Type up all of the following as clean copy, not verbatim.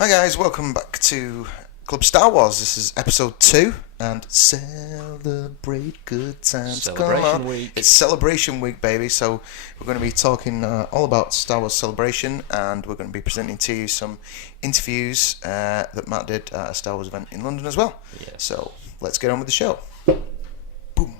Hi guys, welcome back to Club Star Wars. This is episode 2 and celebrate good times. Celebration week. It's celebration week, baby. So we're going to be talking all about Star Wars Celebration, and we're going to be presenting to you some interviews that Matt did at a Star Wars event in London as well. Yes. So let's get on with the show. Boom.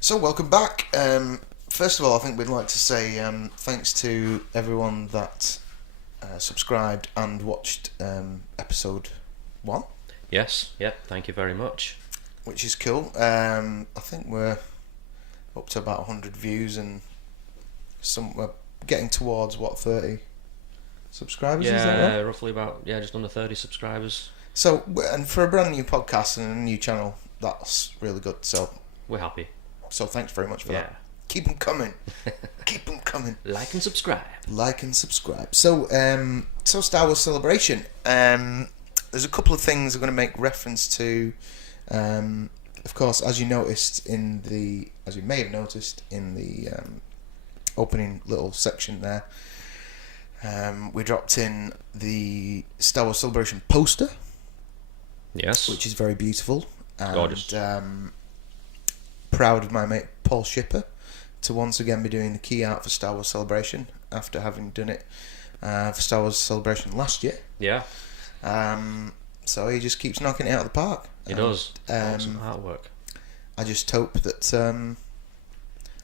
So welcome back. First of all, I think we'd like to say thanks to everyone that subscribed and watched episode 1. Yes, yep, thank you very much. Which is cool. I think we're up to about 100 views, and we're getting towards 30 subscribers. Yeah, is that right? roughly about just under 30 subscribers. So, and for a brand new podcast and a new channel, that's really good. So we're happy. So thanks very much for that. Keep them coming. Keep them coming. Like and subscribe. Like and subscribe. So, so Star Wars Celebration. There's a couple of things I'm going to make reference to. Of course, as you may have noticed in the opening little section there, we dropped in the Star Wars Celebration poster. Yes. Which is very beautiful. And, gorgeous. Proud of my mate Paul Shipper to once again be doing the key art for Star Wars Celebration after having done it for Star Wars Celebration last year. Yeah. So he just keeps knocking it out of the park. He does. Awesome artwork. I just hope that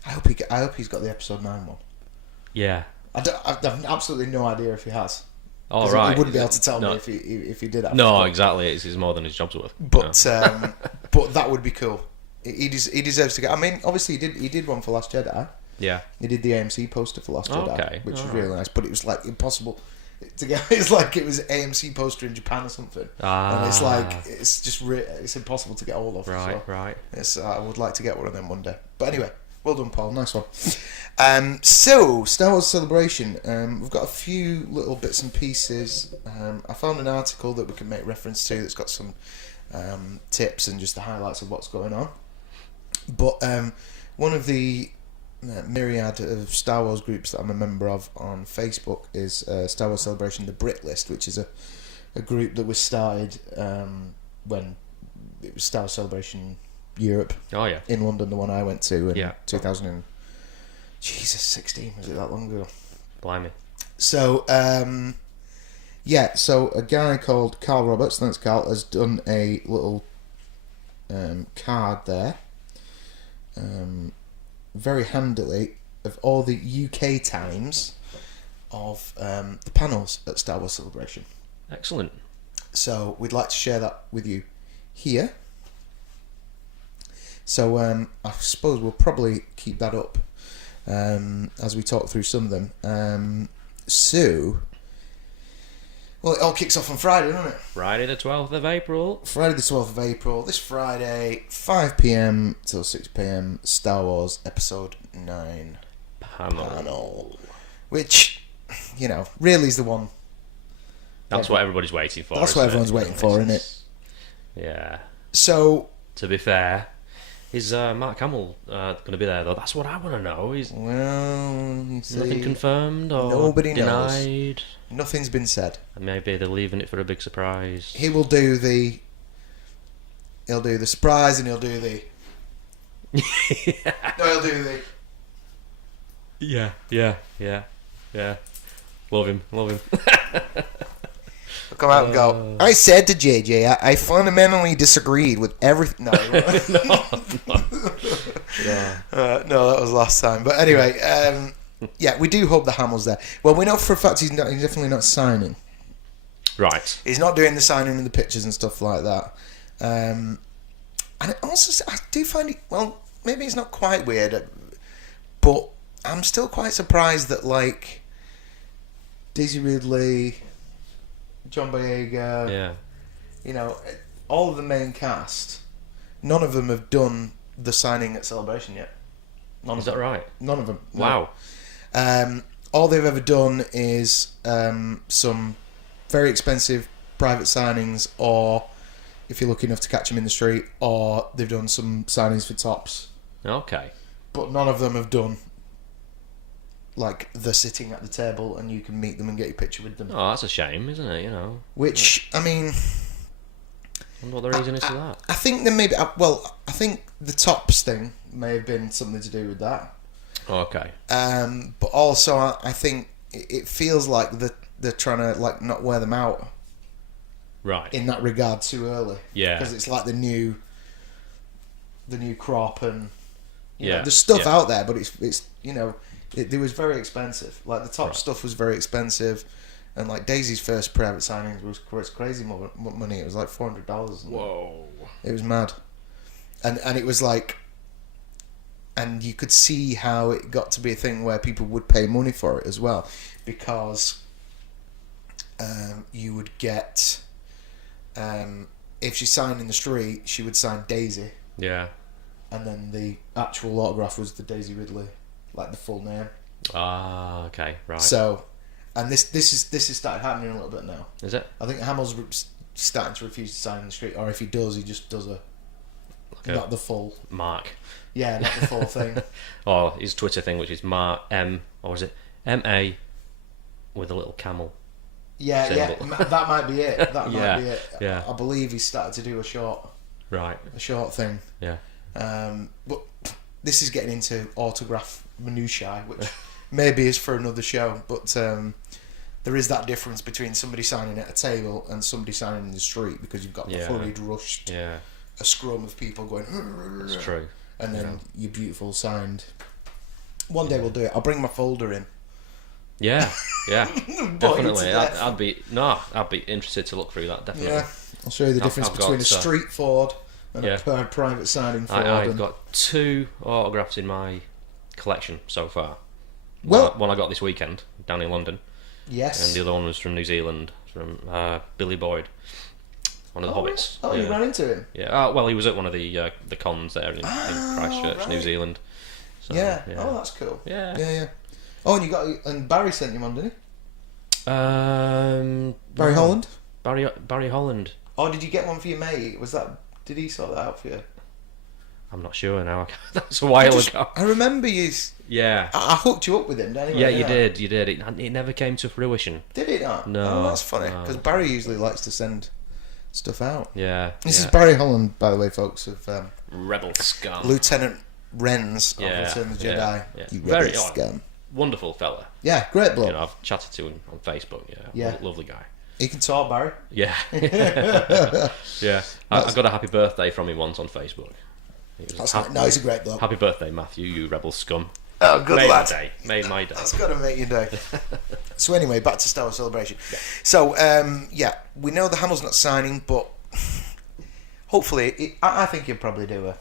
I hope he's got the episode 9 one. Yeah. I've absolutely no idea if he has. All right. He wouldn't be able to tell me if he did have. No, exactly. It's more than his job's worth. But but that would be cool. He deserves to get. I mean, obviously he did one for Last Jedi. Yeah. He did the AMC poster for Last Jedi, which was right. really nice. But it was like impossible to get. It's like it was an AMC poster in Japan or something, and it's like it's just it's impossible to get hold of. Right, so right. I would like to get one of them one day. But anyway, well done, Paul. Nice one. So Star Wars Celebration. We've got a few little bits and pieces. I found an article that we can make reference to that's got some tips and just the highlights of what's going on. But one of the myriad of Star Wars groups that I'm a member of on Facebook is Star Wars Celebration, the Brit List, which is a group that was started when it was Star Wars Celebration Europe. Oh yeah. In London, the one I went to in 16, was it that long ago? Blimey. So so a guy called Carl Roberts, thanks Carl, has done a little card there. Very handily of all the UK times of the panels at Star Wars Celebration. Excellent. So we'd like to share that with you here. So I suppose we'll probably keep that up as we talk through some of them. Well, it all kicks off on Friday, doesn't it? Friday the 12th of April. Friday the 12th of April. This Friday, 5 PM till 6 PM, Star Wars Episode 9 panel. Which, really is the one. That's what everybody's waiting for. That's what everyone's waiting for, isn't it? Yeah. So, to be fair, is Mark Hamill going to be there, though? That's what I want to know. You see, nothing confirmed or nobody denied? Knows. Nothing's been said. And maybe they're leaving it for a big surprise. He'll do the surprise, and he'll do the... Yeah. No, he'll do the... Yeah. Love him. He'll come out and go, I said to JJ, I fundamentally disagreed with everything... No, no, that was last time. But anyway, yeah, we do hope the Hamill's there. Well, we know for a fact he's definitely not signing. Right. He's not doing the signing and the pictures and stuff like that. And also, I do find it, well, maybe it's not quite weird, but I'm still quite surprised that, like, Daisy Ridley, John Boyega, Yeah. you know, all of the main cast, none of them have done the signing at Celebration yet. Is that right? None of them. No. Wow. All they've ever done is some very expensive private signings, or if you're lucky enough to catch them in the street, or they've done some signings for Tops. Okay. But none of them have done, like, the sitting at the table and you can meet them and get your picture with them. Oh, that's a shame, isn't it? You know. Which, I mean, I wonder what the reason is for that. I think there may be. Well, I think the Tops thing may have been something to do with that. Okay. But also, I think it feels like they're trying to, like, not wear them out. Right. In that regard, too early. Yeah. Because it's like the new crop, and you know, Yeah. there's stuff Yeah. out there, but it's you know, it was very expensive. Like, the top stuff was very expensive, and like Daisy's first private signings was crazy money. It was like $400. Whoa. It was mad, and it was like, and you could see how it got to be a thing where people would pay money for it as well, because you would get, if she signed in the street, she would sign Daisy, Yeah. and then the actual autograph was the Daisy Ridley, like the full name. Ah, okay, right. So, and this is started happening a little bit now. Is it? I think Hamill's starting to refuse to sign in the street, or if he does, he just does not the full. Mark. Yeah, not the full thing. Or his Twitter thing, which is Mark M, or is it MA with a little camel? Yeah, symbol. yeah, that might be it. That Yeah, might be it. yeah. I believe he started to do a short thing. Yeah. But this is getting into autograph minutiae, which maybe is for another show. But there is that difference between somebody signing at a table and somebody signing in the street, because you've got the hurried, rushed, a scrum of people going. That's true. And then your beautiful signed. One day we'll do it. I'll bring my folder in. Yeah, yeah, definitely. to death. I'd be interested to look through that. Definitely. Yeah, I'll show you the difference I've between got, a street Ford and yeah. a private signing Ford. I've got 2 autographs in my collection so far. Well- one I got this weekend down in London, Yes. and the other one was from New Zealand, from Billy Boyd, one of the hobbits. Oh, you ran into him? Yeah. Well, he was at one of the cons there in Christchurch, right. New Zealand. So, Yeah. Oh, that's cool. Yeah. Yeah. Oh, and Barry sent you one, didn't he? Barry no. Holland? Barry Holland. Oh, did you get one for your mate? Did he sort that out for you? I'm not sure now. That's a while ago. I remember you. Yeah. I hooked you up with him, anyway. Yeah, you did. You did. It never came to fruition. Did it not? No. Oh, that's funny, No. because Barry usually likes to send stuff out. Yeah. This is Barry Holland, by the way, folks, of Rebel scum. Lieutenant Wren's of Yeah, Return of the yeah, Jedi. yeah. You Very rebel scum. Wonderful fella. Yeah, great bloke. You know, I've chatted to him on Facebook. Yeah. Lovely guy. He can talk, Barry. Yeah. Yeah. I got a happy birthday from him once on Facebook. No, he's a great bloke. Happy birthday, Matthew, you rebel scum. Oh, good Made lad. my day. Made my day. That's got to make your day. So anyway, back to Star Wars Celebration. Yeah. So, we know the Hamill's not signing, but hopefully, I think he'll probably do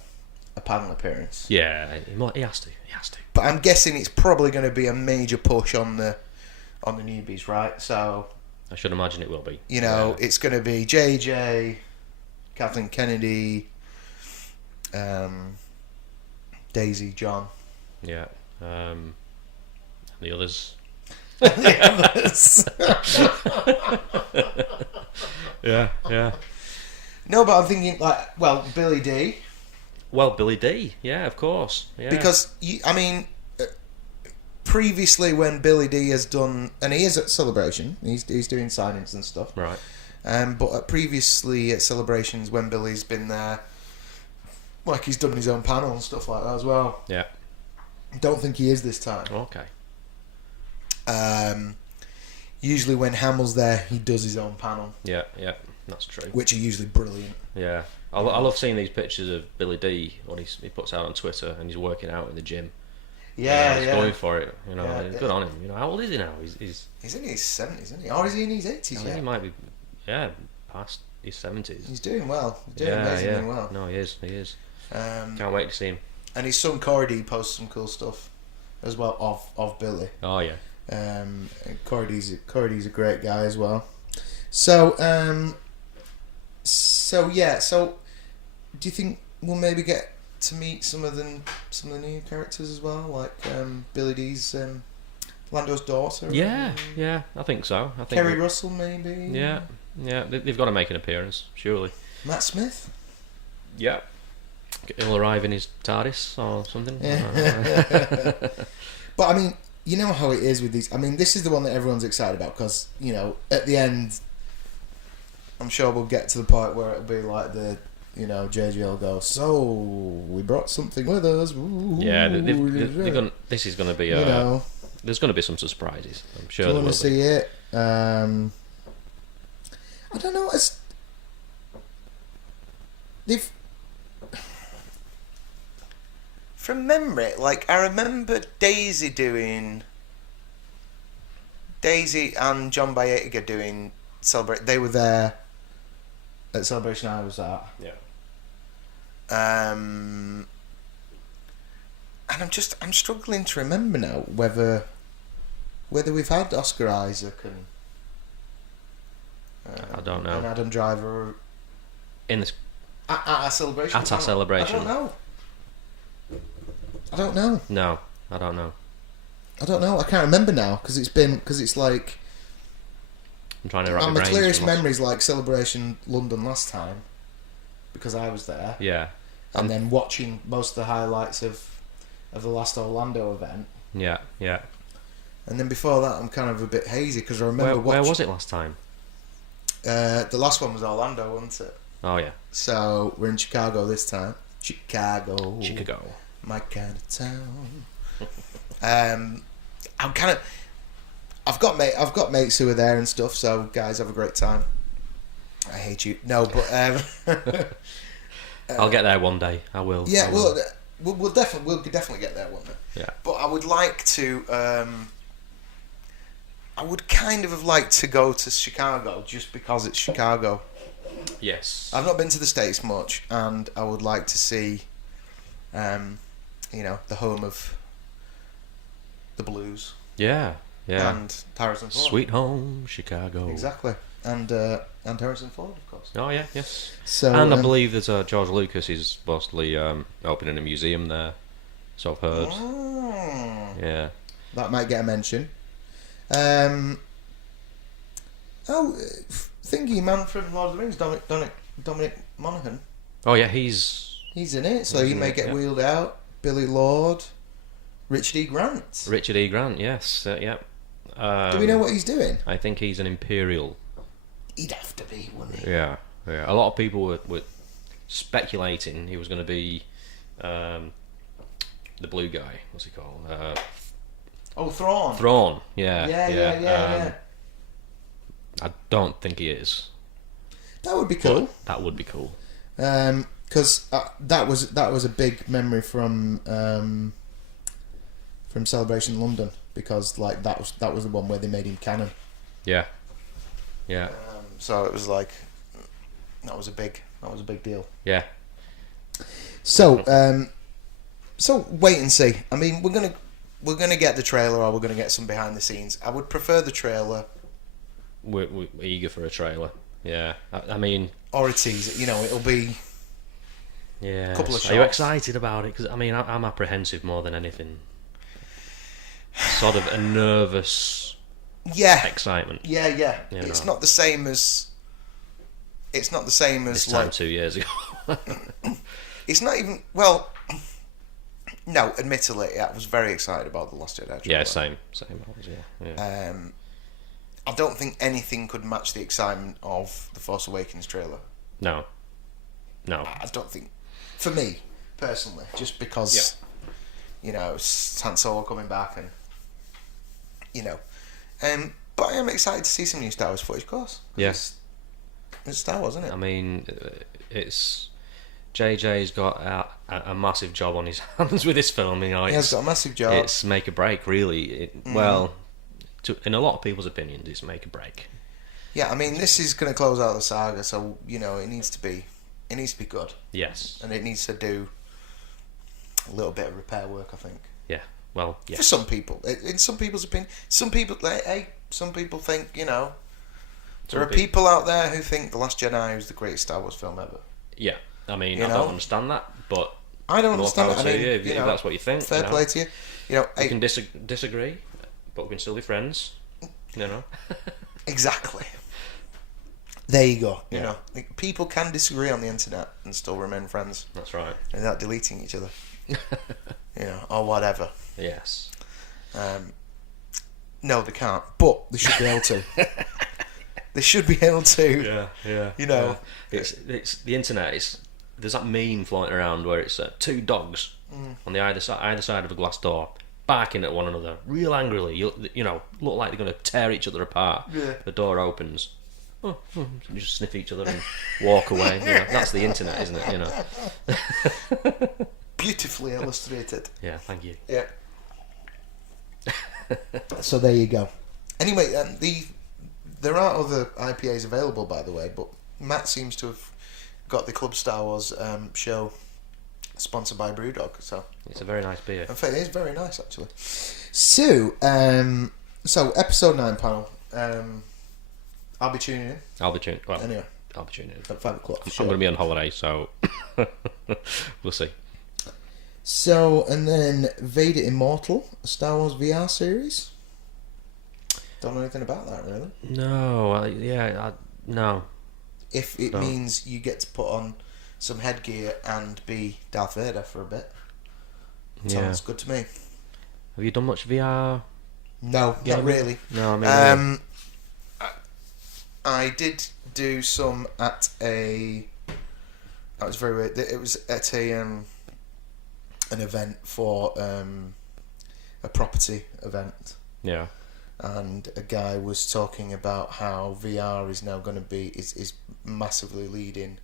a panel appearance. Yeah, he has to. He has to. But I'm guessing it's probably going to be a major push on the newbies, right? So I should imagine it will be. you know, it's going to be JJ, Kathleen Kennedy, Daisy, John. Yeah. The others. Yeah. No, but I'm thinking Billy D. Well, Billy D. Yeah, of course. Yeah. Because previously when Billy D has done, and he is at Celebration, he's doing signings and stuff. Right. But previously at Celebrations when Billy's been there, like he's done his own panel and stuff like that as well. Yeah. Don't think he is this time. Okay. Usually when Hamill's there, he does his own panel, Yeah, that's true. which are usually brilliant. Yeah, I love seeing these pictures of Billy D when he puts out on Twitter and he's working out in the gym. Yeah, He's going for it. You know, Yeah, good on him. You know, how old is he now? He's in his 70s, isn't he? Or is he in his 80s? I think he might be. Yeah, past his 70s. He's doing well. He's doing amazingly well. No, he is. Can't wait to see him. And his son Corey D posts some cool stuff as well of Billy. Oh yeah. Corey D's a great guy as well. So do you think we'll maybe get to meet some of the new characters as well, like Billy D's Lando's daughter? Yeah, I think so. I think Kerry Russell maybe. Yeah, they've got to make an appearance, surely. Matt Smith. Yeah. He'll arrive in his TARDIS or something. But I mean, you know how it is with these. I mean, this is the one that everyone's excited about because, you know, at the end, I'm sure we'll get to the point where it'll be like the, you know, JJ will go, so we brought something with us. Ooh, yeah, this is going to be, you know, there's going to be some surprises. I'm sure do you there want to will be. see it? I don't know. They've. From memory, like, I remember Daisy and John Boyega doing Celebrate. They were there at Celebration I was at. Yeah. And I'm struggling to remember now whether we've had Oscar Isaac and I don't know. and Adam Driver In this at our celebration. At our celebration. I don't know. No, I don't know. I can't remember now because it's like I'm trying to wrap my my brains clearest from last- memories like Celebration London last time because I was there. Yeah. And then watching most of the highlights of the last Orlando event. Yeah. And then before that, I'm kind of a bit hazy because I remember Where was it last time? The last one was Orlando, wasn't it? Oh yeah. So we're in Chicago this time. Chicago. My kind of town. I've got mates who are there and stuff. So guys, have a great time. I hate you. No, but I'll get there one day. I will. yeah, I will. we'll definitely get there one day. Yeah. But I would like to. I would kind of have liked to go to Chicago just because it's Chicago. Yes. I've not been to the States much, and I would like to see, you know, the home of the blues. Yeah. And Harrison Ford. Sweet home, Chicago. Exactly. And Harrison Ford, of course. Oh yeah, yes. So, and I believe that George Lucas is supposedly opening a museum there. So I've heard. Yeah. That might get a mention. Thingy man from Lord of the Rings, Dominic Monaghan. Oh yeah, he's in it, so he may get wheeled out. Billy Lord, Richard E. Grant. Richard E. Grant, yes, yeah. Do we know what he's doing? I think he's an Imperial. He'd have to be, wouldn't he? Yeah. A lot of people were speculating he was going to be the blue guy. What's he called? Thrawn. Thrawn. Yeah. Yeah. I don't think he is. That would be cool. But that would be cool. Because that was a big memory from Celebration London because like that was the one where they made him canon. Yeah. So it was like that was a big deal. Yeah. So wait and see. I mean, we're gonna get the trailer or we're gonna get some behind the scenes. I would prefer the trailer. We're eager for a trailer. Yeah. I mean, or a teaser. You know, it'll be. Yeah. Couple of Are you shots. excited about it? Because I mean, I'm apprehensive more than anything. Sort of a nervous. Yeah. Excitement. Yeah. You It's know. not the same as. It's not the same as This time like 2 years ago. It's not even well. No, admittedly, I was very excited about the Last Jedi trailer. Yeah, same. I was, yeah. I don't think anything could match the excitement of the Force Awakens trailer. No. I don't think, for me personally, just because you know it's Han Solo coming back and you know, but I am excited to see some new Star Wars footage, of course. Yes. It's Star Wars, isn't it? I mean, it's JJ's got a massive job on his hands with this film. You know, He has got a massive job. It's make or break, really. Well, in a lot of people's opinions, it's make or break. Yeah, I mean, this is going to close out the saga, so it needs to be good, Yes. and it needs to do a little bit of repair work, I think. Yeah. Well, yeah. For some people, in some people's opinion, some people think there are people out there who think The Last Jedi is the greatest Star Wars film ever. Yeah. I mean, I don't understand that, but I don't understand that. I mean, if that's what you think, fair play to you. We can disagree, but we can still be friends. Exactly. There you go. People can disagree on the internet and still remain friends. That's right. Without deleting each other. Or whatever. Yes. No, they can't. But they should be able to. They should be able to. Yeah. Yeah. It's the internet. There's that meme floating around where it's two dogs on the either side of a glass door, barking at one another real angrily. You look like they're going to tear each other apart. Yeah. The door opens. You just sniff each other and walk away. That's the internet, isn't it? Beautifully illustrated. Yeah, thank you. Yeah. So there you go. Anyway, there are other IPAs available, by the way, but Matt seems to have got the Club Star Wars show sponsored by Brewdog. So it's a very nice beer. In fact, it is very nice, actually. So episode 9 panel. I'll be tuning in. Anyway, I'll be tuning in at 5 o'clock. I'm going to be on holiday, so we'll see. So, and then Vader Immortal, a Star Wars VR series. Don't know anything about that, really. No, no. If it means you get to put on some headgear and be Darth Vader for a bit, sounds good to me. Have you done much VR? No, not really. No, I mean, I did do some at a. That was very weird. It was at an event for a property event. Yeah. And a guy was talking about how VR is now going to be is massively leading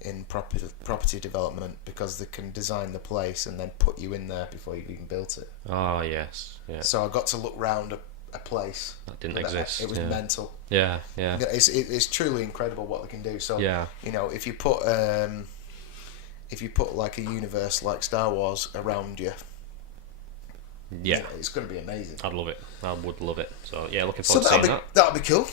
in property development because they can design the place and then put you in there before you've even built it. Oh yes, yeah. So I got to look round a place that didn't exist. It was mental. Yeah. It's truly incredible what they can do. So if you put like a universe like Star Wars around you. Yeah, it's going to be amazing. I'd love it. I would love it. So yeah, looking forward to seeing that. That'll be cool.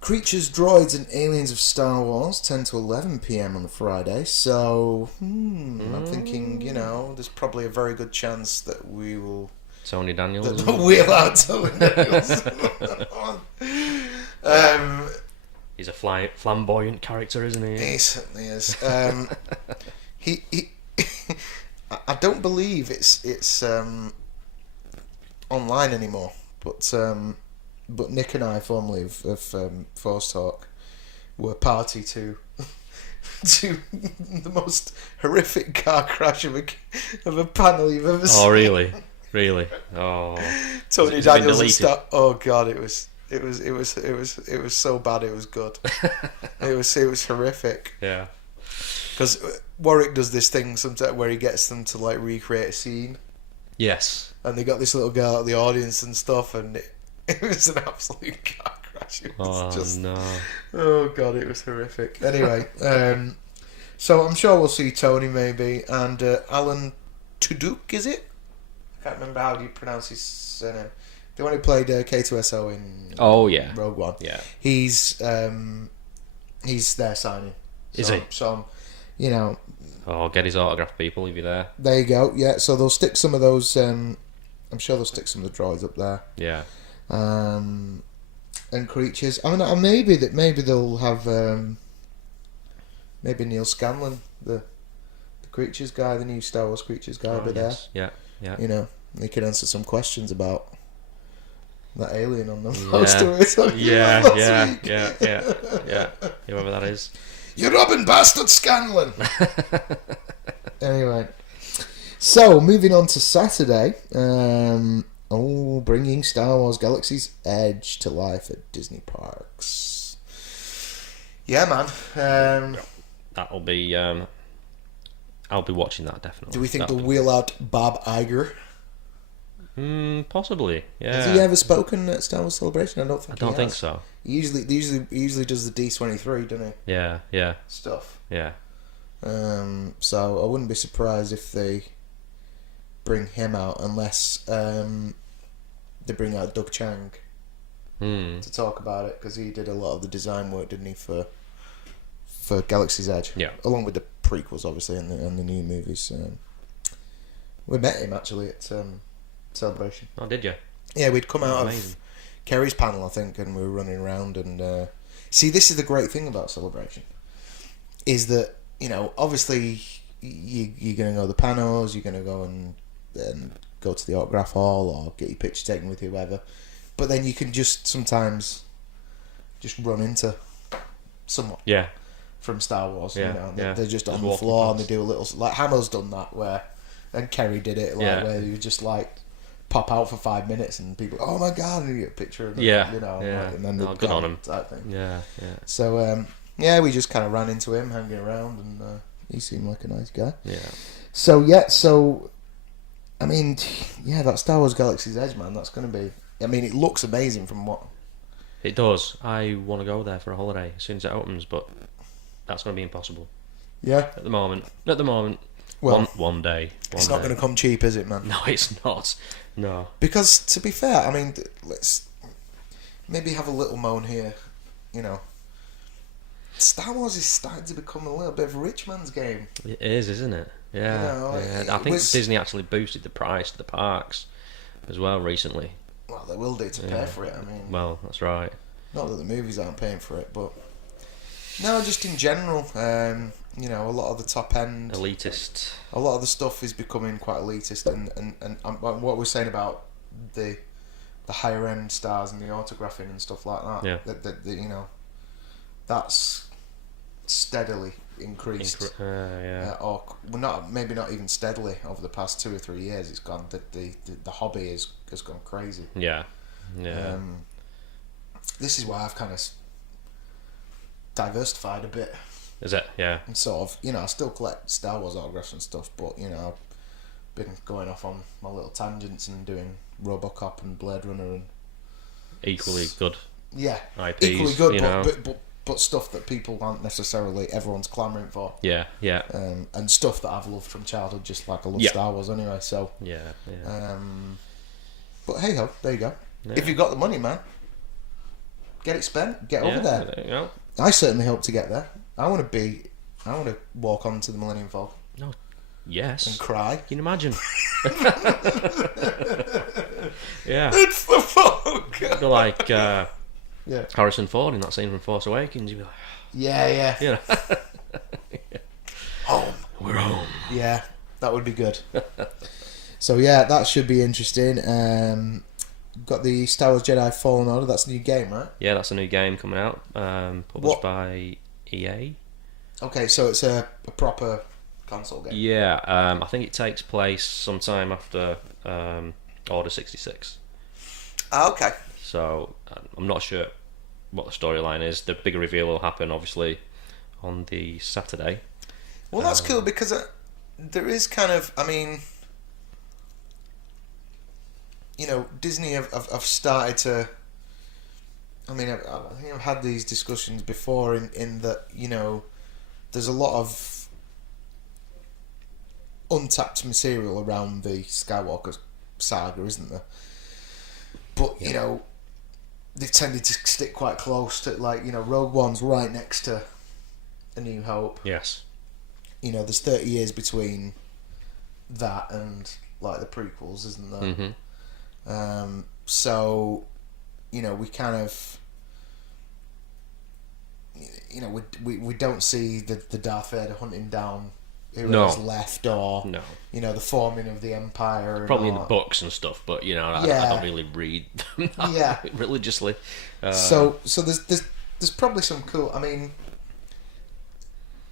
Creatures, Droids and Aliens of Star Wars, 10 to 11 PM on Friday. So I'm thinking, there's probably a very good chance that we will. Tony Daniels. We'll out Tony Daniels. He's a flamboyant character, isn't he? He certainly is. He I don't believe it's online anymore, but Nick and I, formerly of Force Talk, were party to the most horrific car crash of a panel you've ever seen. Oh really? Oh. Tony Daniels and stuff. Oh god, it was so bad. It was good. it was horrific. Yeah. Because Warwick does this thing sometimes where he gets them to like recreate a scene. Yes. And they got this little girl at the audience and stuff, and it was an absolute car crash. It was no. Oh god, it was horrific. Anyway, so I'm sure we'll see Tony maybe, and Alan Tudyk, is it? I can't remember how do you pronounce his surname. The one who played K2SO in Rogue One. Yeah. He's there signing. Is he? So Oh, get his autograph, people, if you're there. There you go. Yeah, so they'll stick some of those. I'm sure they'll stick some of the droids up there. Yeah. And creatures. I mean, maybe they'll have maybe Neil Scanlon, the creatures guy, the new Star Wars creatures guy, over there. Yeah. He can answer some questions about that alien on the poster. Yeah. Whoever that is. You robbing bastard Scanlon. Anyway, so moving on to Saturday. Bringing Star Wars Galaxy's Edge to life at Disney parks. Yeah, man. That'll be. I'll be watching that definitely. Do we think they'll wheel out Bob Iger? Possibly. Yeah. Has he ever spoken at Star Wars Celebration? I don't think. I don't he think has. so. He usually does the D23, doesn't he? Yeah. Yeah. Stuff. Yeah. So I wouldn't be surprised if they bring him out, unless they bring out Doug Chang to talk about it, because he did a lot of the design work, didn't he, for Galaxy's Edge? Yeah. Along with the prequels, obviously, and the new movies. We met him actually at Celebration. Oh, did you? Yeah, we'd come out amazing. of Kerry's panel, I think, and we were running around. And see, this is the great thing about Celebration, is that, you know, obviously you're going to go to the panels, you're going to go and go to the autograph hall or get your picture taken with whoever, but then you can just sometimes just run into someone from Star Wars. Yeah, You know, yeah. they're just on the walking floor and past. they do a little, like Hamill's done that, and Kerry did it, where you just like pop out for 5 minutes and people, oh my god, and you get a picture of them, you know, like, and then Oh, good on him. type thing. Yeah. So we just kind of ran into him hanging around, and he seemed like a nice guy. Yeah. So I mean, that Star Wars Galaxy's Edge, man, that's going to be, I mean, it looks amazing from what... It does. I want to go there for a holiday as soon as it opens, but that's going to be impossible Yeah. at the moment. Well, one day. it's not going to come cheap, is it, man? No, it's not. No. Because, to be fair, I mean, let's maybe have a little moan here, you know. Star Wars is starting to become a little bit of a rich man's game. It is, isn't it? Yeah. You know, yeah. I think Disney actually boosted the price to the parks as well recently. Well, they will do to pay for it, I mean. Well, that's right. Not that the movies aren't paying for it, but... No, just in general, you know, a lot of the top end... Elitist. A lot of the stuff is becoming quite elitist, and what we're saying about the higher end stars and the autographing and stuff like that, Yeah. that you know, that's steadily increased. Yeah. Or maybe not even steadily over the past 2 or 3 years. It's gone. The hobby has gone crazy. Yeah. Yeah. This is why I've kind of diversified a bit. Is it? Yeah. And sort of, you know, I still collect Star Wars autographs and stuff, but, you know, I've been going off on my little tangents and doing RoboCop and Blade Runner and... Equally good. Yeah, IPs, equally good, you know. but stuff that people aren't necessarily, everyone's clamouring for. Yeah. Yeah. And stuff that I've loved from childhood, just like I love Star Wars anyway, so... Yeah. But hey ho, there you go. Yeah. If you've got the money, man, get it spent, get over there. There you go. I certainly hope to get there. I want to walk onto the Millennium Falcon No. Yes. and cry. Can you imagine? Yeah. It's the Falcon! They're like Yeah. Harrison Ford in that scene from Force Awakens. You'd be like, Yeah. you know, Home. we're home. Yeah, that would be good. So yeah, that should be interesting. Got the Star Wars Jedi Fallen Order. That's a new game, right? Yeah, that's a new game coming out, published by EA. Okay, so it's a proper console game. Yeah, I think it takes place sometime after Order 66. Okay. So I'm not sure what the storyline is. The bigger reveal will happen, obviously, on the Saturday. Well, that's cool because there is kind of, I mean, you know, Disney have started to. I mean, I think I've had these discussions before in that, you know, there's a lot of untapped material around the Skywalker saga, isn't there? But, you know, they've tended to stick quite close to, like, you know, Rogue One's right next to A New Hope. Yes. You know, there's 30 years between that and, like, the prequels, isn't there? Mm-hmm. So, you know, we kind of, you know, we don't see the Darth Vader hunting down whoever's left, or you know, the forming of the Empire. Probably in the books and stuff, but you know, I don't really read them religiously. So there's probably some cool. I mean,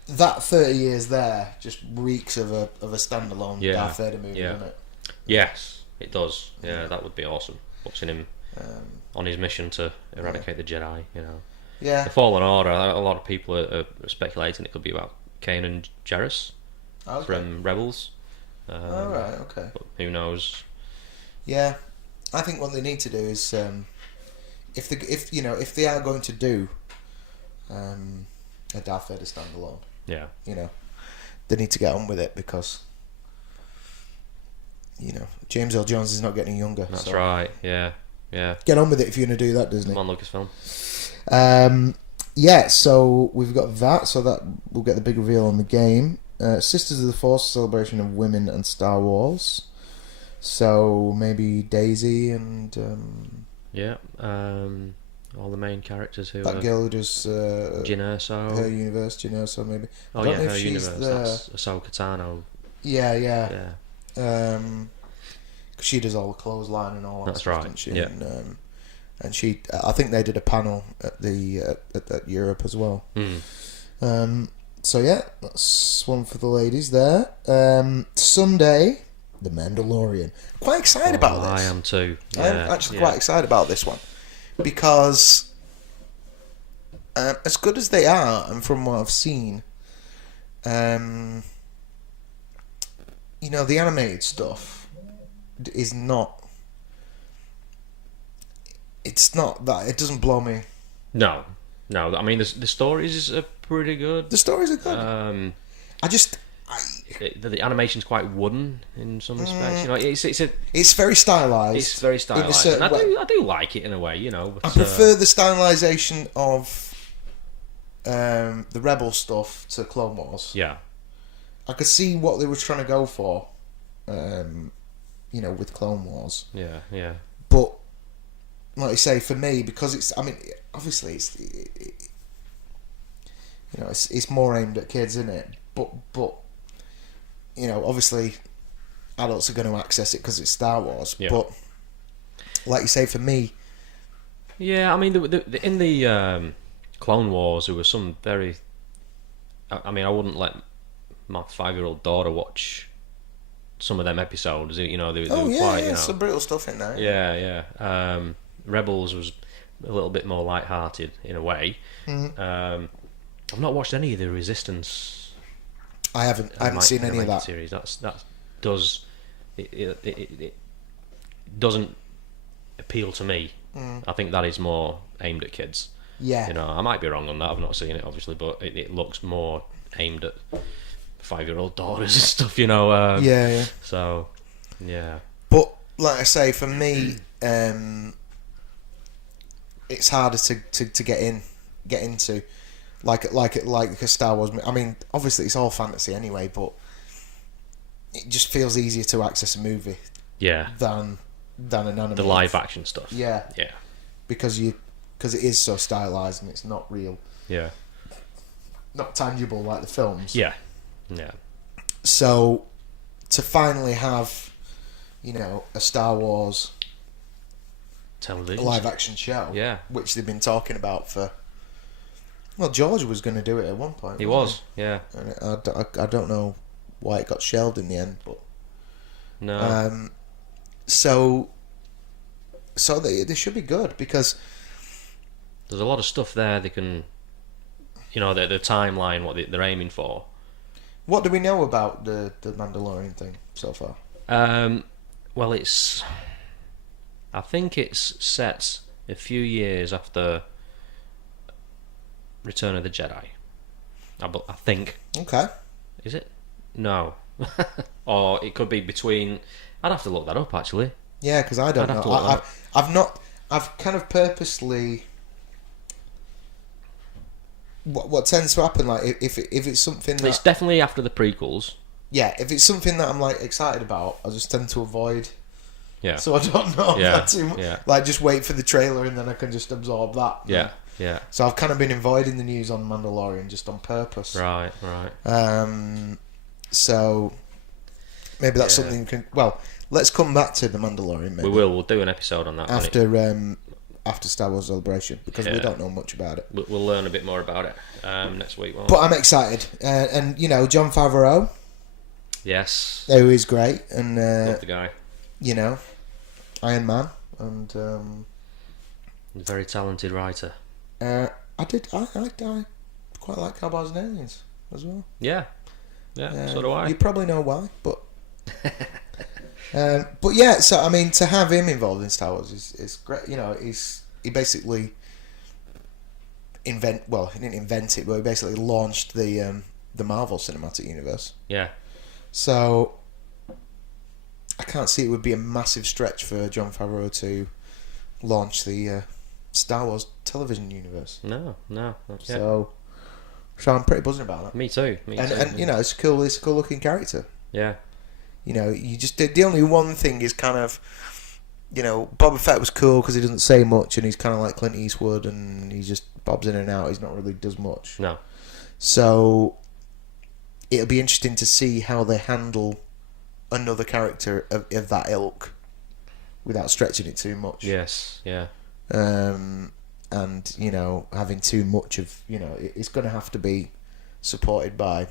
that 30 years there just reeks of a standalone Darth Vader movie, doesn't it? Yes, it does. Yeah, that would be awesome. Watching him on his mission to eradicate the Jedi, you know. Yeah. The Fallen Order, a lot of people are speculating it could be about Kanan Jarrus from Rebels. Alright, okay. But who knows? Yeah, I think what they need to do is if they are going to do a Darth Vader standalone, Yeah. they need to get on with it because James Earl Jones is not getting younger. That's so right. Yeah. Yeah. Get on with it if you're going to do that, Disney. Come on, Lucasfilm. Yeah, so we've got that. So that we'll get the big reveal on the game. Sisters of the Force, celebration of women and Star Wars. So maybe Daisy and Yeah. All the main characters who that are girl who does Jyn her Erso. universe, maybe. Oh I don't yeah, know if her she's universe. the- That's Ahsoka Tano. Yeah. Yeah. 'Cause she does all the clothesline and all that That's stuff, right, doesn't she? yeah. And she, I think they did a panel at at Europe as well. So yeah, that's one for the ladies there. Sunday, The Mandalorian. Quite excited about this. I am too. I'm Yeah, actually yeah. quite excited about this one because as good as they are, and from what I've seen, the animated stuff is not. It's not that it doesn't blow me. No. I mean, the stories are pretty good. The stories are good. The animation's quite wooden in some respects. It's very stylized. It's very in a stylized, certain and way. I do like it in a way. But, I prefer the stylization of the Rebel stuff to Clone Wars. Yeah. I could see what they were trying to go for, with Clone Wars. Yeah. But like you say, for me, because it's, obviously it's more aimed at kids, isn't it? But obviously adults are going to access it because it's Star Wars. Yeah. But like you say, for me, Yeah, I mean, in the Clone Wars, there was some very. I mean, I wouldn't let my 5-year-old daughter watch some of them episodes. They were quite. some brutal stuff in there. Yeah. Rebels was a little bit more light-hearted in a way. Mm-hmm. I've not watched any of the Resistance. I haven't seen any of that series. That does it doesn't appeal to me. I think that is more aimed at kids. Yeah. I might be wrong on that. I've not seen it obviously, but it looks more aimed at 5-year-old daughters and stuff. Yeah. So, yeah. But like I say, for me, it's harder to get into, like a Star Wars. I mean, obviously it's all fantasy anyway, but it just feels easier to access a movie. Yeah. Than an animated. The live action stuff. Yeah. Yeah. Because it is so stylized and it's not real. Yeah. Not tangible like the films. Yeah. Yeah. So to finally have, a Star Wars Television. live action show, Yeah. which they've been talking about for. Well, George was going to do it at one point. He wasn't was. Yeah. And I don't know why it got shelved in the end, but No. so they should be good because There's a lot of stuff there they can. The timeline, what they're aiming for. what do we know about the Mandalorian thing so far? Well, I think it's set a few years after Return of the Jedi. I think. Okay. Is it? No. Or it could be between. I'd have to look that up actually. Yeah, because I don't I'd have to know. look I've not. I've kind of purposely. What tends to happen, like if it's something that, It's definitely after the prequels. yeah, if it's something that I'm like excited about, I just tend to avoid. Yeah. So I don't know Yeah, that too much. yeah. Like just wait for the trailer and then I can just absorb that. Yeah. Yeah. So I've kind of been avoiding the news on Mandalorian just on purpose. Right. So maybe that's Yeah. something you can. Well, let's come back to the Mandalorian. Maybe We will. We'll do an episode on that. after Star Wars Celebration because we Yeah. don't know much about it. We'll learn a bit more about it next week. Won't But I'm excited, and Jon Favreau, we? Yes. who is great, and Love the guy. Iron Man, and Very talented writer. I quite like Cowboys and Aliens as well. Yeah. Yeah. So do I. You probably know why, but But yeah, so I mean, to have him involved in Star Wars is great. You know, he basically he didn't invent it, but he basically launched the Marvel Cinematic Universe. Yeah. So I can't see it would be a massive stretch for Jon Favreau to launch the Star Wars television universe. No. Yeah. So I'm pretty buzzing about that. Me too. And you know, it's a cool looking character. Yeah. You know, you just the only one thing is kind of, you know, Boba Fett was cool because he doesn't say much and he's kind of like Clint Eastwood and he just bobs in and out. He's not really does much. No. So it'll be interesting to see how they handle another character of that ilk without stretching it too much. Yes. Yeah. And you know, having too much of, you know, it's going to have to be supported by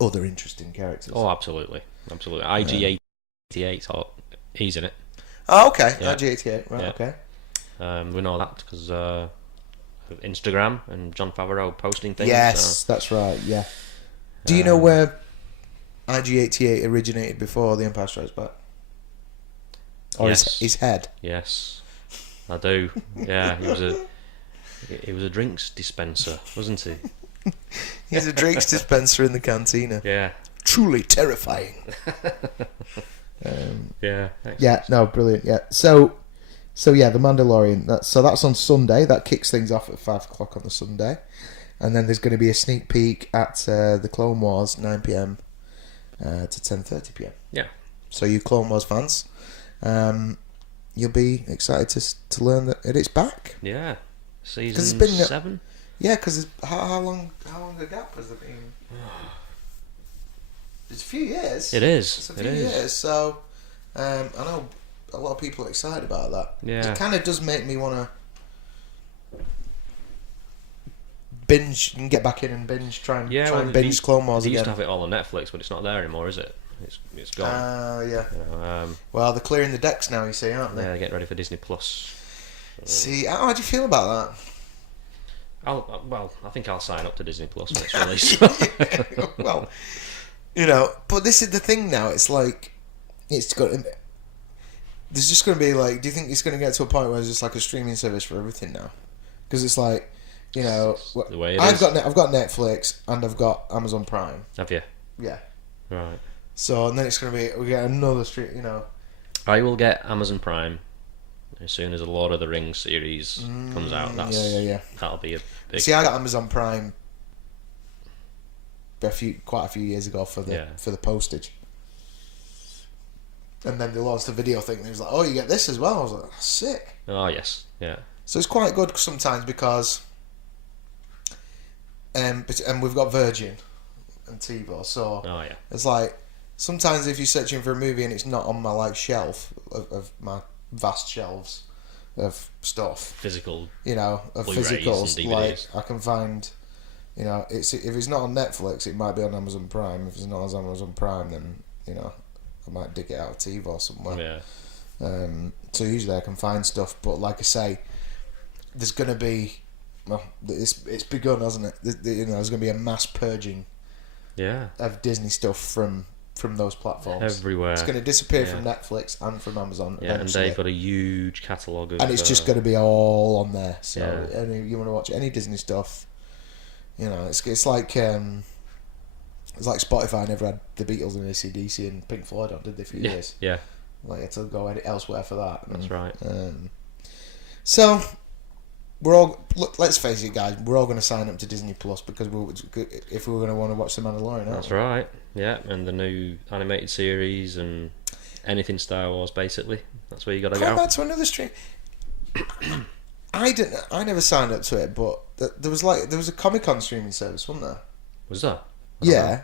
other interesting characters. Oh, absolutely. IG-88, he's in it. Oh, okay. Yeah. IG-88, right? Yeah. Okay. We know that because of Instagram and Jon Favreau posting things. Yes, that's right. Yeah. Do you know where IG-88 originated before The Empire Strikes Back? Or yes. his head? Yes, I do. Yeah, he was a drinks dispenser, wasn't he? He's a drinks dispenser in the cantina. Yeah. Truly terrifying. Yeah. Yeah, no, brilliant. Yeah. So yeah, The Mandalorian. That's on Sunday. That kicks things off at 5:00 on the Sunday, and then there's going to be a sneak peek at the Clone Wars 9 p.m. To 10:30 p.m. Yeah. So you Clone Wars fans, you'll be excited to learn that it's back. Yeah. Season 'Cause it's been 7. Yeah, because how long a gap has there been? It's a few years. It is. It's a few years. So I know a lot of people are excited about that. Yeah. It kind of does make me want to binge and get back in and binge. Try and binge Clone Wars they again. used to have it all on Netflix, but it's not there anymore, is it? It's gone. Yeah. You know, Well, they're clearing the decks now, you see, aren't they? yeah, they're getting ready for Disney Plus. See, how do you feel about that? I think I'll sign up to Disney Plus when it's released. Well, you know, but this is the thing now. It's like there's just going to be like. Do you think it's going to get to a point where it's just like a streaming service for everything now? Because it's like, you know, the way I've got Netflix and I've got Amazon Prime. Have you? Yeah. Right. So and then it's going to be we get another stream. You know. I will get Amazon Prime as soon as the Lord of the Rings series comes out. Yeah. That'll be a big. See, I got Amazon Prime quite a few years ago for the postage, and then they launched the video thing. And it was like, "Oh, you get this as well." I was like, "Sick." Oh yes, yeah. So it's quite good sometimes because, and we've got Virgin and TiVo, so Oh yeah. it's like sometimes if you're searching for a movie and it's not on my like shelf of my vast shelves of stuff, Physical. you know, of Blu-rays physicals, and like DVDs. I can find, you know, if it's not on Netflix, it might be on Amazon Prime. If it's not on Amazon Prime, then you know I might dig it out of TiVo somewhere. Yeah. So usually I can find stuff, but like I say, there's going to be, well, it's begun, hasn't it? You know, there's going to be a mass purging Yeah. of Disney stuff from those platforms. Everywhere. It's going to disappear from Netflix and from Amazon. Yeah, eventually. and they've got a huge catalogue of. And it's just going to be all on there. So Yeah. any, you want to watch any Disney stuff, you know, it's like Spotify never had the Beatles and AC/DC and Pink Floyd on, did they, for years? Yeah. Like, you had to go elsewhere for that. That's right. So we're all, let's face it, guys, we're all going to sign up to Disney Plus because if we were going to want to watch The Mandalorian, aren't That's we? right. Yeah, and the new animated series and anything Star Wars, basically. That's where you got to Come go. back to another stream. I never signed up to it, but there was a Comic-Con streaming service, wasn't there? Was that? Yeah,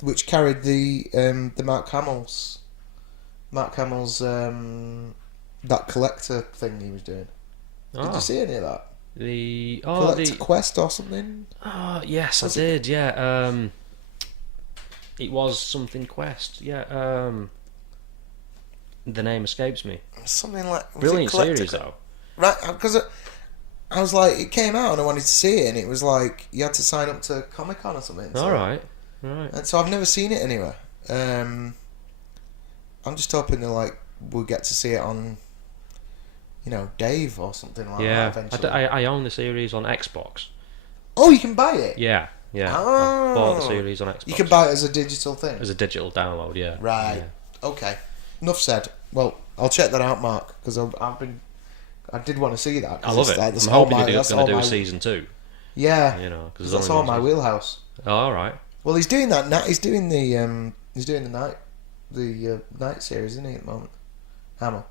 which carried the Mark Hamill's that collector thing he was doing. Did you see any of that? Collector Quest or something? Oh yes, I did. Yeah, it was something Quest. Yeah, the name escapes me. Something like Brilliant series though. Right, because I was like, it came out and I wanted to see it, and it was like you had to sign up to Comic-Con or something. All right. And so I've never seen it anywhere. I'm just hoping that like we'll get to see it on, Dave or something like that eventually. I own the series on Xbox. Oh, you can buy it. Yeah. Oh. I bought the series on Xbox. You can buy it as a digital thing. As a digital download, yeah. Right. Yeah. Okay. Enough said. Well, I'll check that out, Mark, because I did want to see that. I love it. I'm hoping you're going to do a season 2. Yeah. Because that's all my wheelhouse. Oh, all right. Well, he's doing that. He's doing the night series, isn't he, at the moment? Hammer.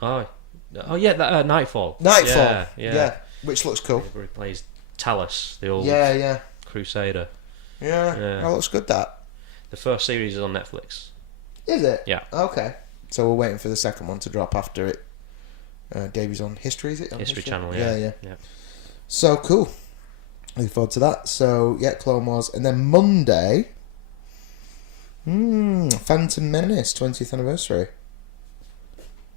Oh yeah, that Nightfall. Yeah, which looks cool. Where he plays Talos, the old Crusader. Yeah, that looks good. That the first series is on Netflix. Is it? Yeah. Okay. So we're waiting for the second one to drop after it. Davy's on History, is it? History Channel, yeah. So cool. Looking forward to that. So yeah, Clone Wars, and then Monday, Phantom Menace 20th anniversary.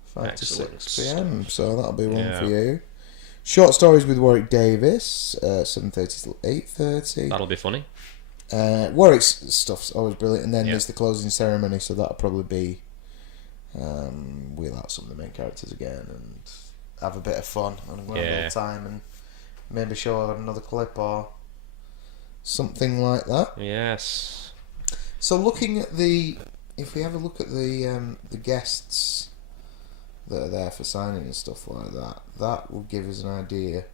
5 to 6 p.m. So that'll be one for you. Short stories with Warwick Davis, 7:30 till 8:30. That'll be funny. Warwick's stuff's always brilliant, and then there's the closing ceremony, so that'll probably be wheel out some of the main characters again and have a bit of fun and a little time, and maybe show another clip or something like that. Yes. So looking at if we have a look at the guests that are there for signing and stuff like that, that will give us an idea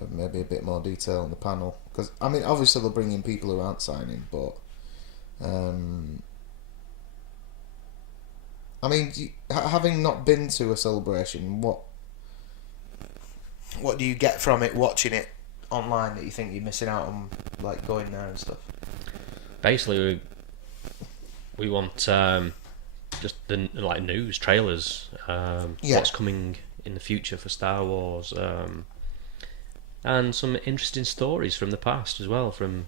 of maybe a bit more detail on the panel. Because I mean, obviously they'll bring in people who aren't signing, but I mean, having not been to a celebration, what do you get from it watching it online that you think you're missing out on, like going there and stuff? Basically, we want just the news trailers, what's coming in the future for Star Wars, and some interesting stories from the past as well, from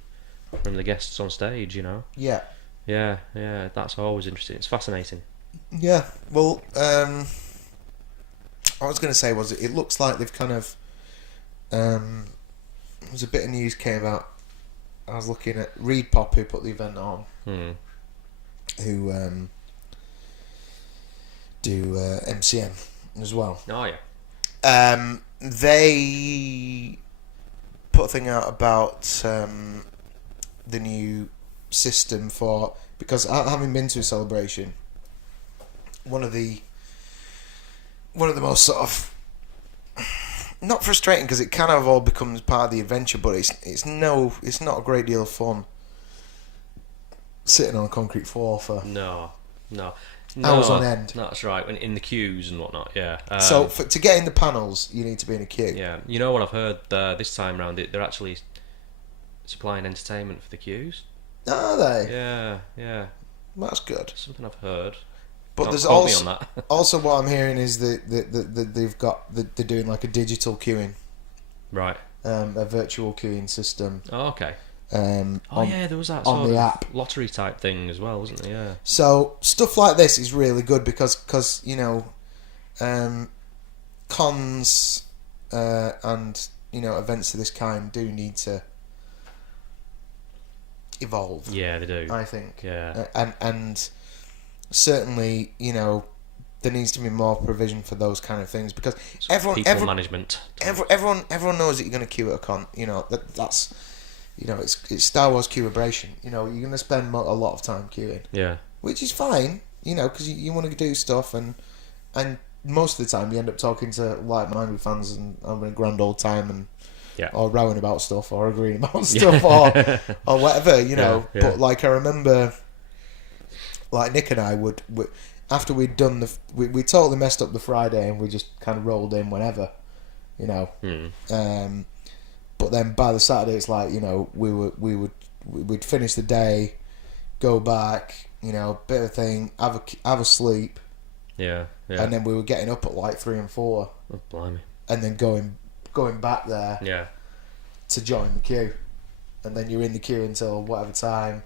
the guests on stage. Yeah, that's always interesting. It's fascinating. Yeah, well, what I was going to say was it looks like they've kind of there's a bit of news came out. I was looking at Reed Pop, who put the event on, who do MCM as well. Oh yeah. They put a thing out about the new system because having been to a celebration, one of the most sort of not frustrating, because it kind of all becomes part of the adventure, but it's not a great deal of fun sitting on a concrete floor for hours on end. That's right. In the queues and whatnot. Yeah. So to get in the panels, you need to be in a queue. Yeah. You know what I've heard this time round? They're actually supplying entertainment for the queues. Are they? Yeah. That's good. Something I've heard. But there's also what I'm hearing is that they're doing like a digital queuing, right? A virtual queuing system. Oh, okay. There was that on the app lottery type thing as well, wasn't there? Yeah. So stuff like this is really good because cons and events of this kind do need to evolve. Yeah, they do. I think. Yeah. And certainly, there needs to be more provision for those kind of things, because everyone management. Everyone knows that you're going to queue at a con. That's it's Star Wars queueabration. You're going to spend a lot of time queuing. Yeah. Which is fine, because you want to do stuff, and most of the time you end up talking to like-minded fans and having a grand old time or rowing about stuff or agreeing about stuff or whatever, Yeah. But like I remember, like Nick and I would after we'd done we totally messed up the Friday and we just kind of rolled in whenever, but then by the Saturday it's like we'd finish the day, go back, bit of a thing, have a sleep, yeah, and then we were getting up at like 3 and 4, oh, blimey, and then going back there, to join the queue, and then you're in the queue until whatever time.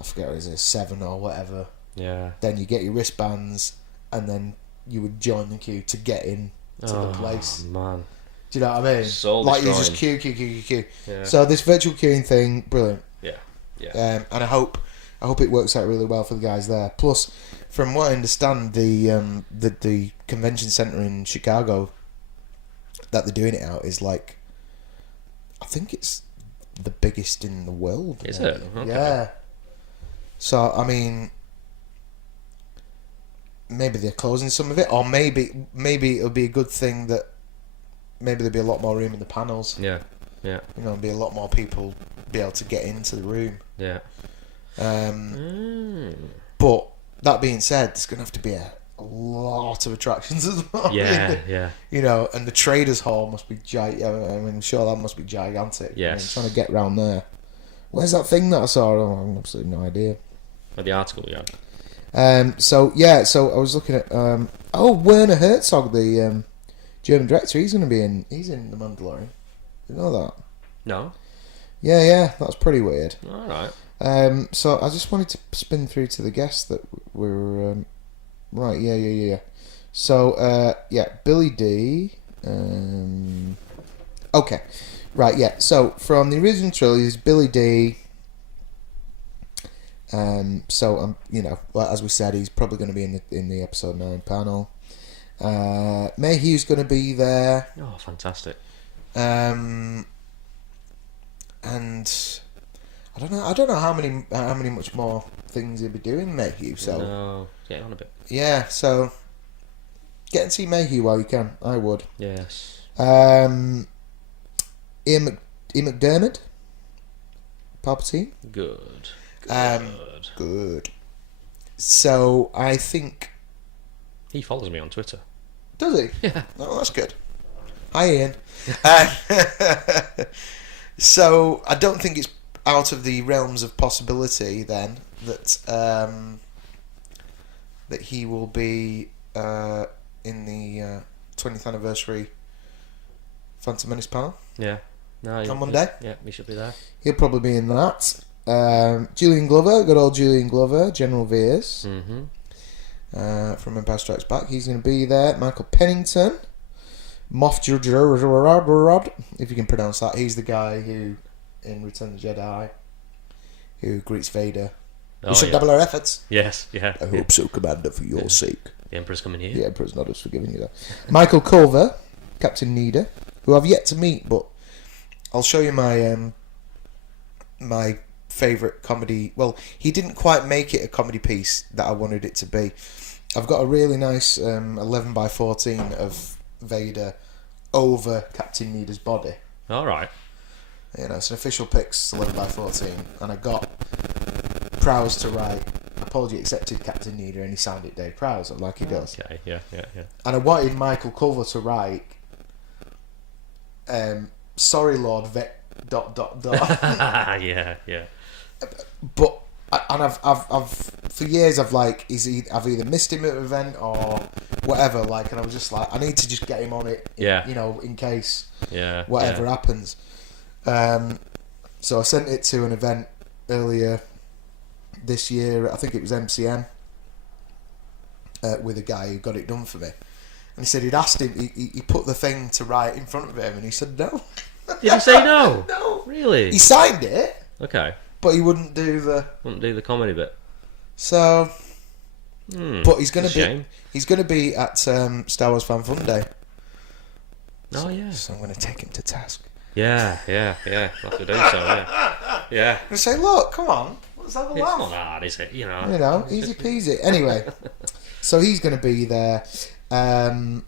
I forget what it is, 7 or whatever. Yeah. Then you get your wristbands, and then you would join the queue to get in to the place. Man. Do you know what I mean? Soul like you destroying. just queue. Yeah. So this virtual queuing thing, brilliant. Yeah. And I hope I hope it works out really well for the guys there. Plus, from what I understand, the convention center in Chicago that they're doing it out is like, I think it's the biggest in the world. Is maybe. it? Okay. Yeah. So I mean, maybe they're closing some of it, or maybe it'll be a good thing that maybe there'll be a lot more room in the panels. Yeah. Yeah. You know, be a lot more people be able to get into the room. Yeah. But that being said, there's going to have to be a lot of attractions as well. Yeah. Yeah. You know, and the Traders Hall must be giant. I mean, I'm sure that must be gigantic. Yes. I mean, trying to get round there. Where's that thing that I saw? Oh, I've absolutely no idea. Like the article, yeah. So I was looking at Werner Herzog, the German director. He's going to be in. He's in The Mandalorian. You know that? No. Yeah, that's pretty weird. All right. So I just wanted to spin through to the guests that were right. Yeah. So Billy D. Okay, right. Yeah. So from the original trilogy, is Billy D. So as we said, he's probably going to be in the episode 9 panel. Mayhew's going to be there. Oh, fantastic. And I don't know how many much more things he'll be doing, Mayhew. So No, get on a bit. yeah, so get and see Mayhew while you can. I would. Yes. Ian McDermott, Palpatine. Good. Good. So I think, He follows me on Twitter. does he? Yeah. Oh, that's good. Hi, Ian. So I don't think it's out of the realms of possibility then that that he will be in the 20th anniversary Phantom Menace panel. Yeah. No, On Monday? Yeah, we should be there. He'll probably be in that. Julian Glover, good old Julian Glover, General Veers from Empire Strikes Back. He's going to be there. Michael Pennington, Moff Gideon, if you can pronounce that. He's the guy who, in Return of the Jedi, who greets Vader. We should double our efforts. Yes, yeah. I hope so, Commander, for your sake. The Emperor's coming here. The Emperor's not us for giving you that. Michael Culver, Captain Needa, who I've yet to meet, but I'll show you my my favourite comedy. Well, he didn't quite make it a comedy piece that I wanted it to be. I've got a really nice 11x14 of Vader over Captain Needa's body. All right. You know, it's an official pics 11x14, and I got Prowse to write apology accepted, Captain Needa, and he signed it Dave Prowse, like he does. Okay, yeah. And I wanted Michael Culver to write sorry Lord Vet ... Yeah. But I've for years I've either missed him at an event or whatever, like, and I was just like, I need to just get him on it, you know, in case whatever happens. So I sent it to an event earlier this year. I think it was MCM with a guy who got it done for me, and he said he'd asked him. He put the thing to write in front of him, and he said no. Did he say no? No. Really? He signed it. Okay. But he wouldn't do the comedy bit. So, but he's gonna shame. He's gonna be at Star Wars Fan Fun Day. Oh yeah. So I'm gonna take him to task. Yeah. I'll have to do so. Yeah. I'm gonna say, look, come on, let's have a It's laugh. not hard, is it? You know, Easy peasy. Anyway, so he's gonna be there. John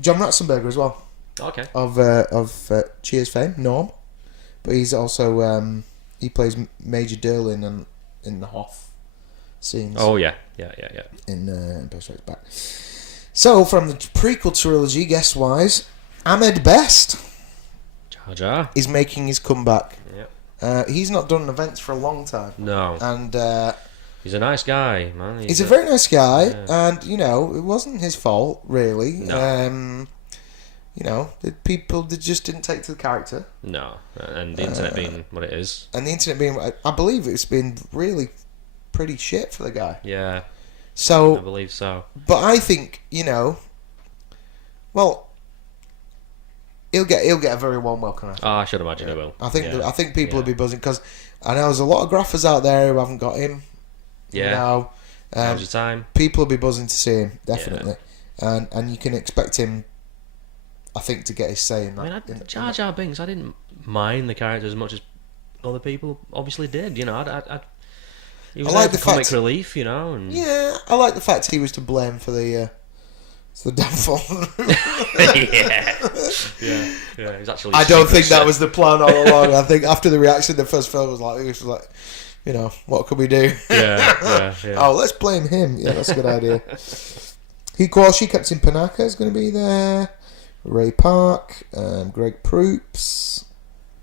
Ratzenberger as well. Okay. Of Cheers fame, Norm, but he's also he plays Major Derlin in the Hoth scenes. Oh yeah. In Empire Strikes Back. So from the prequel trilogy, guest wise, Ahmed Best Jar Jar is making his comeback. Yep. He's not done events for a long time. No. And he's a nice guy, man. He's a very nice guy, and you know, it wasn't his fault really. No. You know, the people that just didn't take to the character. No, and the internet being what it is. And the internet being, I believe it's been really pretty shit for the guy. Yeah. So I believe so. But I think, you know, well, he'll get a very warm welcome. I should imagine he will. I think people will be buzzing because I know there's a lot of graphers out there who haven't got him. Yeah. You know, Now's your time. people will be buzzing to see him, definitely. And you can expect him, I think, to get his say in that. I mean, Jar Jar Binks, I didn't mind the character as much as other people obviously did. You know, he was like the comic relief, you know. And yeah, I like the fact he was to blame for the downfall. yeah. He's actually. I don't think that was the plan all along. I think after the reaction, the first film was like, you know, what could we do? Yeah. Oh, let's blame him. Yeah, that's a good idea. Hugh Quashie, Captain Panaka is going to be there. Ray Park, Greg Proops,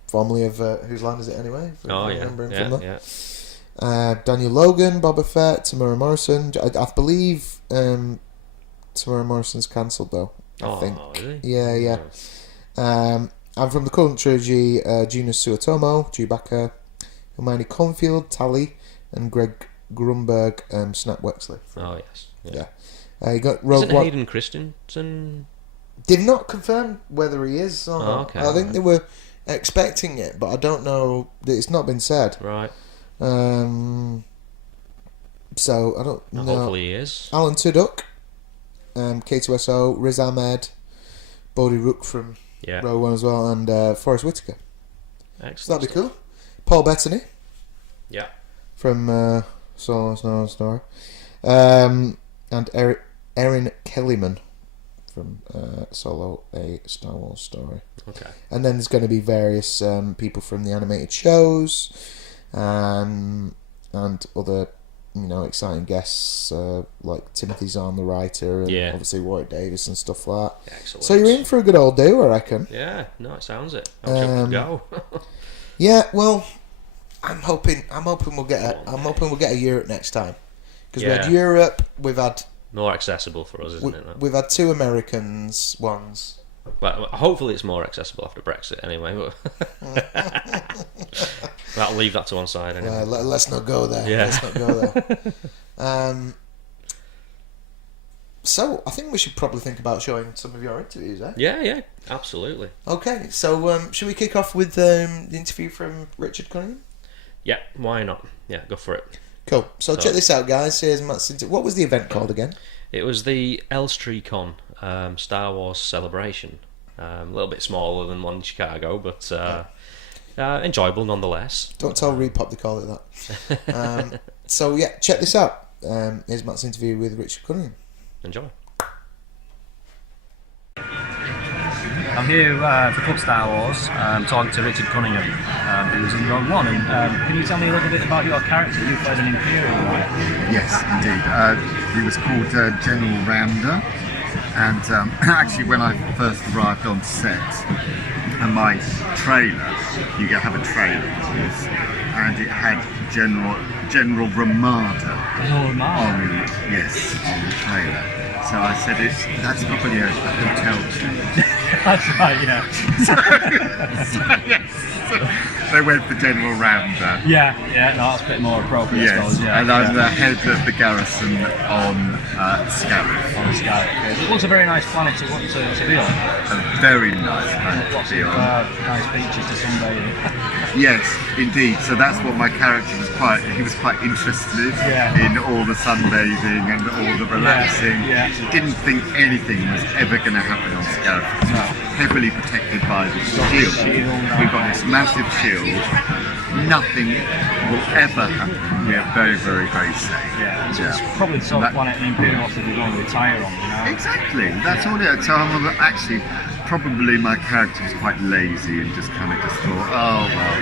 formerly of Whose Line Is It Anyway? Remember him from that. Daniel Logan, Boba Fett, Tamara Morrison. I believe Tamara Morrison's cancelled though. I think. Really? Yeah. And from the current trilogy, Gina Suotomo, Chewbacca, Hermione Confield, Tally, and Greg Grunberg, Snap Wexley. Oh yes. Yeah. You got Rogue Isn't One. Hayden Christensen? They've not confirmed whether he is or not. Okay, I think they were expecting it, but I don't know. It's not been said. Right. So I don't know. Hopefully he is. Alan Tudyk, K2SO, Riz Ahmed, Bodhi Rook from Rogue One as well, and Forrest Whitaker. Excellent. So that'd be cool. Paul Bettany. Yeah. From Solo Star Story. And Erin Kellyman from Solo, A Star Wars Story. Okay. And then there's going to be various people from the animated shows, and other, you know, exciting guests like Timothy Zahn, the writer, and obviously Warwick Davis and stuff like that. Excellent. So you're in for a good old do, I reckon. Yeah, no, it sounds it. I'm sure we go. Yeah, well, I'm hoping we'll get a Europe next time, because we had Europe, we've had more accessible for us, isn't it? We've had 2 Americans ones. Well, hopefully it's more accessible after Brexit anyway. But I'll leave that to one side anyway. Let's not go there. Yeah. Let's not go there. So I think we should probably think about showing some of your interviews, eh? Yeah, absolutely. Okay, so should we kick off with the interview from Richard Cunningham? Yeah, why not? Yeah, go for it. Cool. So check this out, guys. Here's Matt's interview. What was the event called again? It was the Elstree-Con, Star Wars celebration. A little bit smaller than one in Chicago, but enjoyable nonetheless. Don't tell Repop they call it that. So yeah, check this out. Here's Matt's interview with Richard Cunningham. Enjoy. I'm here for Club Star Wars, talking to Richard Cunningham, who was in Rogue One. And can you tell me a little bit about your character? You played an Imperial, right? Yes, indeed. He was called General Rounder, and actually, when I first arrived on set, and my trailer, you have a trailer, of course, and it had General Ramada on the trailer. So I said, that's probably a hotel chain. That's right, yeah. So they went for General Rounder. Yeah, no, that's a bit more appropriate, I suppose. Yeah, and I'm the head of the garrison on Scarif. On Scarif. It looks a very nice planet to be on. A very nice planet to be on. Nice beaches to sunbathe. Yes, indeed. So that's what my character was quite interested in, all the sunbathing and all the relaxing. Yeah. Didn't think anything was ever going to happen on Scarif. Heavily protected by the shield. We've got this massive shield. Nothing will ever happen. We are very, very, very safe. Yeah, so it's probably the sort of planet the Imperial officer would want to retire on, you know? Exactly, that's all it is. So I'm actually, probably my character was quite lazy and just kind of just thought, oh, well,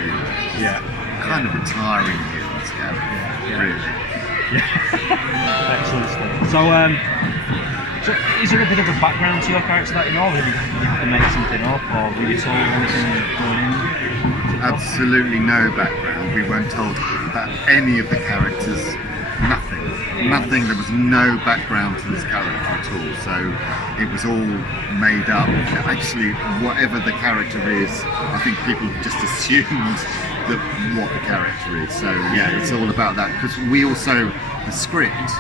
you know, kind of retiring here on Scarif, really. Yeah. Excellent stuff. So is there a bit of a background to your character that you know, or did you have to make something up, or were you told anything going in? Absolutely no background. We weren't told about any of the characters. Nothing. There was no background to this character at all. So it was all made up. Actually, whatever the character is, I think people just assumed what the character is. So yeah, it's all about that. Because we also, the script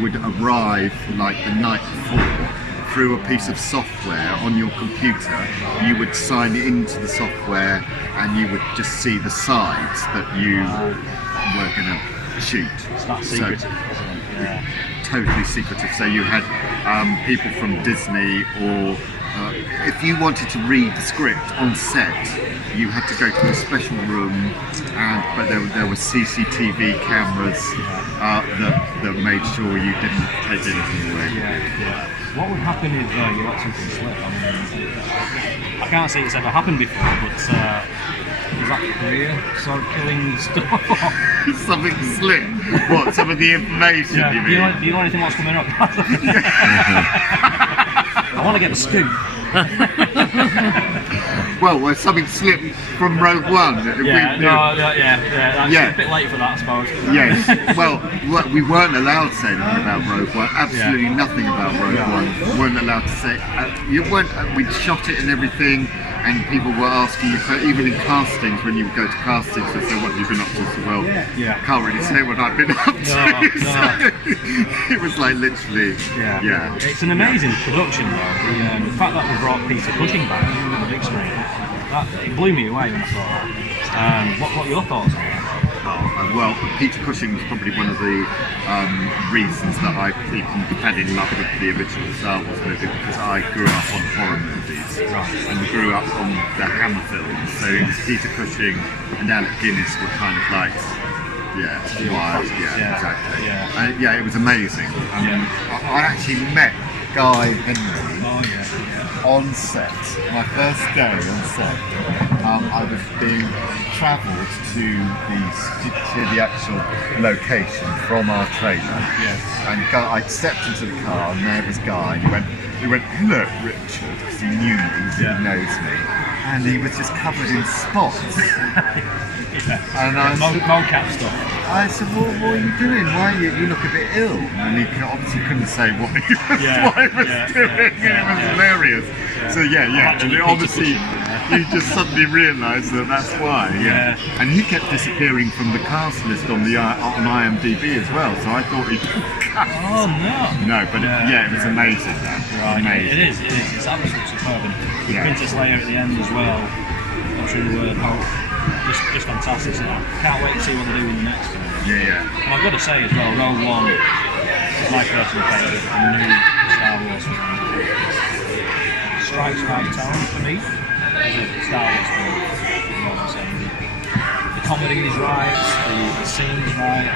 would arrive like the night before through a piece of software on your computer. You would sign into the software and you would just see the sides that you were going to shoot. It's not secretive, isn't it? Yeah. Totally secretive. So you had people from Disney, or if you wanted to read the script on set, you had to go to a special room, but there were CCTV cameras that made sure you didn't take anything away. Yeah. What would happen if you let something slip? I mean, I can't say it's ever happened before, but is that clear? Sort of killing stuff? Something slip? What? Some of the information, Yeah. you mean? Do you know anything what's coming up? I want to get the scoop. Well, something slipped from Rogue One. That's a bit late for that, I suppose. Yes. Well, we weren't allowed to say anything about Rogue One. Absolutely nothing about Rogue One. We weren't allowed to say. We'd shot it and everything, and people were asking you, even in castings, when you would go to castings, they'd say, "What have you been up to?" So, well, can't really say what I've been up to. No. So, it was like literally. Yeah. It's an amazing production, though. The fact that we brought Peter Cushing back on the big screen, it blew me away when I saw that. What are your thoughts on that? Well, Peter Cushing was probably one of the reasons that I even fell in love with the original Star Wars movie, because I grew up on horror movies and grew up on the Hammer films. So it was Peter Cushing and Alec Guinness were kind of like, wild. Exactly. It was amazing. I actually met Guy Henry on set. My first day on set, I was being travelled to the actual location from our trailer. And I stepped into the car, and there was Guy. He went, "Hello, Richard," because he knew me, he knows me, and he was just covered in spots. And I mocap stuff. I said, "What are you doing? Why you look a bit ill?" And he obviously couldn't say what he was doing. It was hilarious. So and obviously you just suddenly realised that's why. And he kept disappearing from the cast list on IMDb as well. So I thought he'd. Oh no! But it was amazing. Amazing. It is. It's absolutely superb. And the Princess Leia at the end as well. Not sure the word. Just fantastic. So I can't wait to see what they do in the next one. And I've got to say as well, Rogue One is my personal favourite and the new Star Wars film. Strikes right tone for me as a Star Wars film. You know what I'm saying? The comedy is right, the scene is right.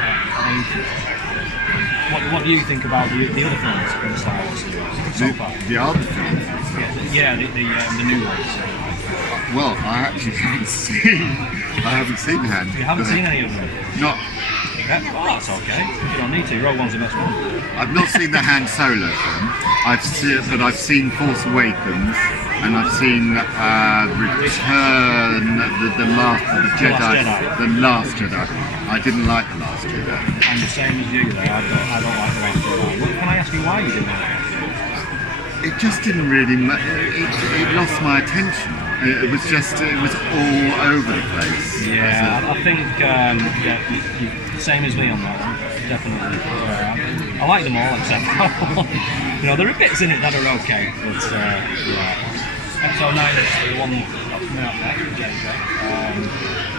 What do you think about the other films from the Star Wars series so far? The other films? The new ones. Well, I actually haven't seen Han. You haven't seen any of them? Not. That's okay. You don't need to. Rogue One's the best one. I've not seen the Han Solo film. I've seen Force Awakens, and I've seen Return, the Last Jedi. I didn't like the Last Jedi. I'm the same as you there. I don't like the Last Jedi. Can I ask you why you didn't like it? It just didn't really. It lost my attention. It was all over the place. I think you same as me on that one. Definitely. I like them all except there are bits in it that are okay, but Episode 9 is the one that's coming out next with JJ.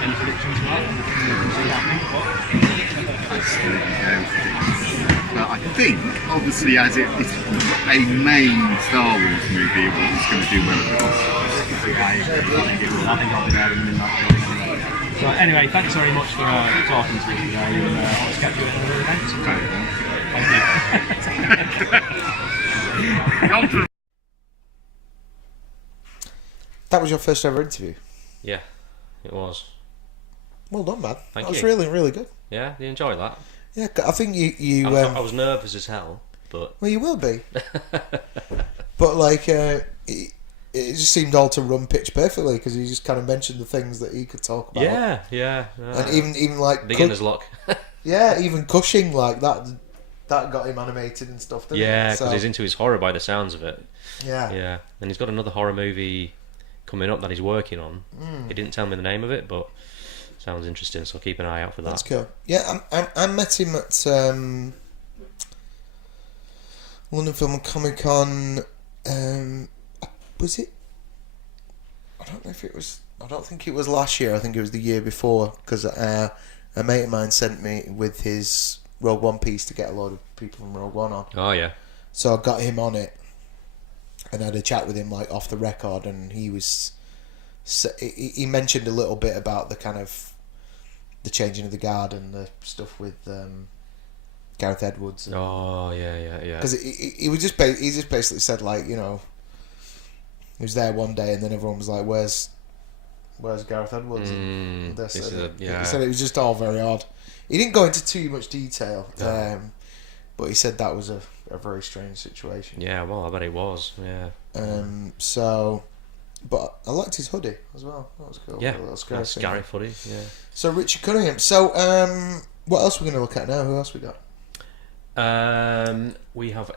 Any predictions for that? You can see that. But I think, obviously, as it's a main Star Wars movie, it's going to do well. I think I'll be there in that film anyway. So anyway, thanks very much for talking to me today, and I'll catch you at another event. Thank you. That was your first ever interview? Yeah, it was. Well done, man. Thank you. That was really, really good. Yeah, you enjoyed that? Yeah, I think you I was nervous as hell, but... Well, you will be. But, it just seemed all to run pitch perfectly, because he just kind of mentioned the things that he could talk about. Yeah. And even like... Beginner's luck. Yeah, even Cushing, that got him animated and stuff, didn't it? Yeah, because he's into his horror by the sounds of it. Yeah. And he's got another horror movie coming up that he's working on. He didn't tell me the name of it, but sounds interesting, so I'll keep an eye out for that. That's cool. Yeah, I met him at London Film and Comic Con Was it? I don't know if it was. I don't think it was last year. I think it was the year before, because a mate of mine sent me with his Rogue One piece to get a load of people from Rogue One on. Oh yeah. So I got him on it, and I had a chat with him like off the record, and he mentioned a little bit about the kind of the changing of the guard and the stuff with Gareth Edwards. Oh yeah. Because he was just he just basically said, like, you know, he was there one day and then everyone was like, where's Gareth Edwards? And He he said it was just all very odd. He didn't go into too much detail, but he said that was a very strange situation. Yeah, well, I bet it was. Yeah. But I liked his hoodie as well. That was cool. Yeah, A little scary hoodie. Yeah. So Richard Cunningham. So what else are we going to look at now? Who else we got? We have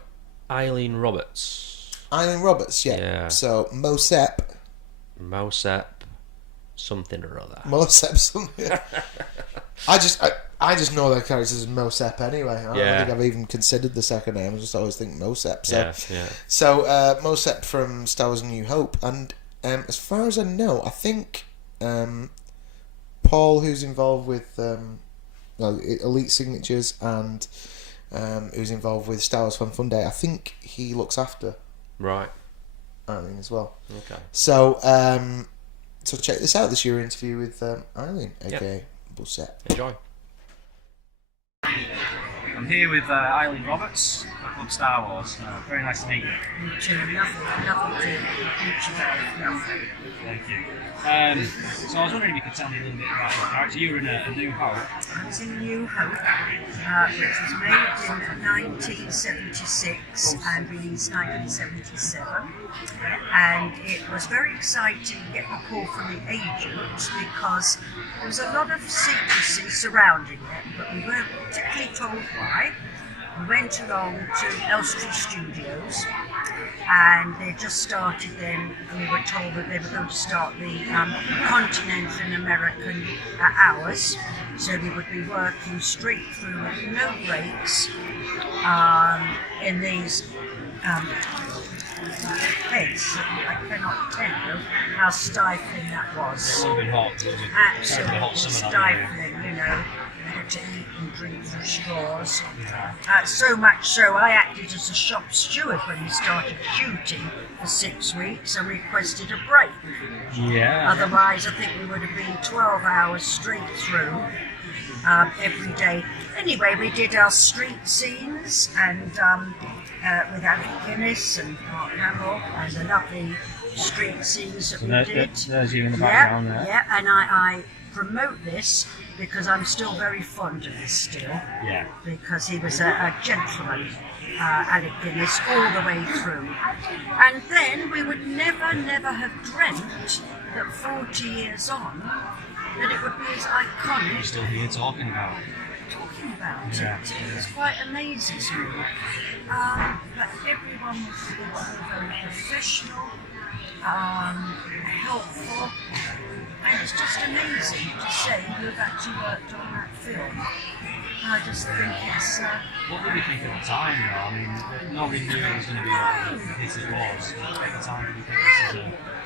EILEEN Roberts. EILEEN Roberts, yeah. So Mosep something or other. Mosep something. I just know their characters as Mosep anyway. I don't think I've even considered the second name. I just always think Mosep. So, So Mosep from Star Wars: A New Hope, and as far as I know, I think Paul, who's involved with Elite Signatures and who's involved with Star Wars Fun Day, I think he looks after EILEEN as well. Okay. So so check this out. This year interview with EILEEN, aka Mosep. Enjoy. I'm here with EILEEN Roberts from Star Wars. Very nice to meet you. You too. Lovely to meet you both. Lovely. Thank you. So I was wondering if you could tell me a little bit about your character. You were in A New Hope. I was in New Hope, which was made in 1976 and released 1977. And it was very exciting to get the call from the agent because there was a lot of secrecy surrounding it, but we weren't particularly told why. We went along to Elstree Studios, and they just started then, and we were told that they were going to start the continental and American hours, so we would be working straight through with no breaks in these heads. I cannot tell you how stifling that was. It would have been hot. Absolutely stifling, you know. To eat and drink through straws. So much so I acted as a shop steward when we started shooting for 6 weeks and requested a break. Yeah. Otherwise I think we would have been 12 hours straight through every day. Anyway, we did our street scenes and with Alec Guinness and Mark Hamill and the lovely street scenes that we did. There's you in the background there. Yeah, and I promote this because I'm still very fond of this still. Yeah. Because he was a gentleman, Alec Guinness, all the way through. And then we would never have dreamt that 40 years on, that it would be as iconic. You're still here talking about it. It was quite amazing to me. But everyone was very professional, helpful, and it's just amazing to say you've actually worked on that film. I just think it's... What did you think at the time, though? I mean, nobody knew it was going to be like this it was. At the time, did you think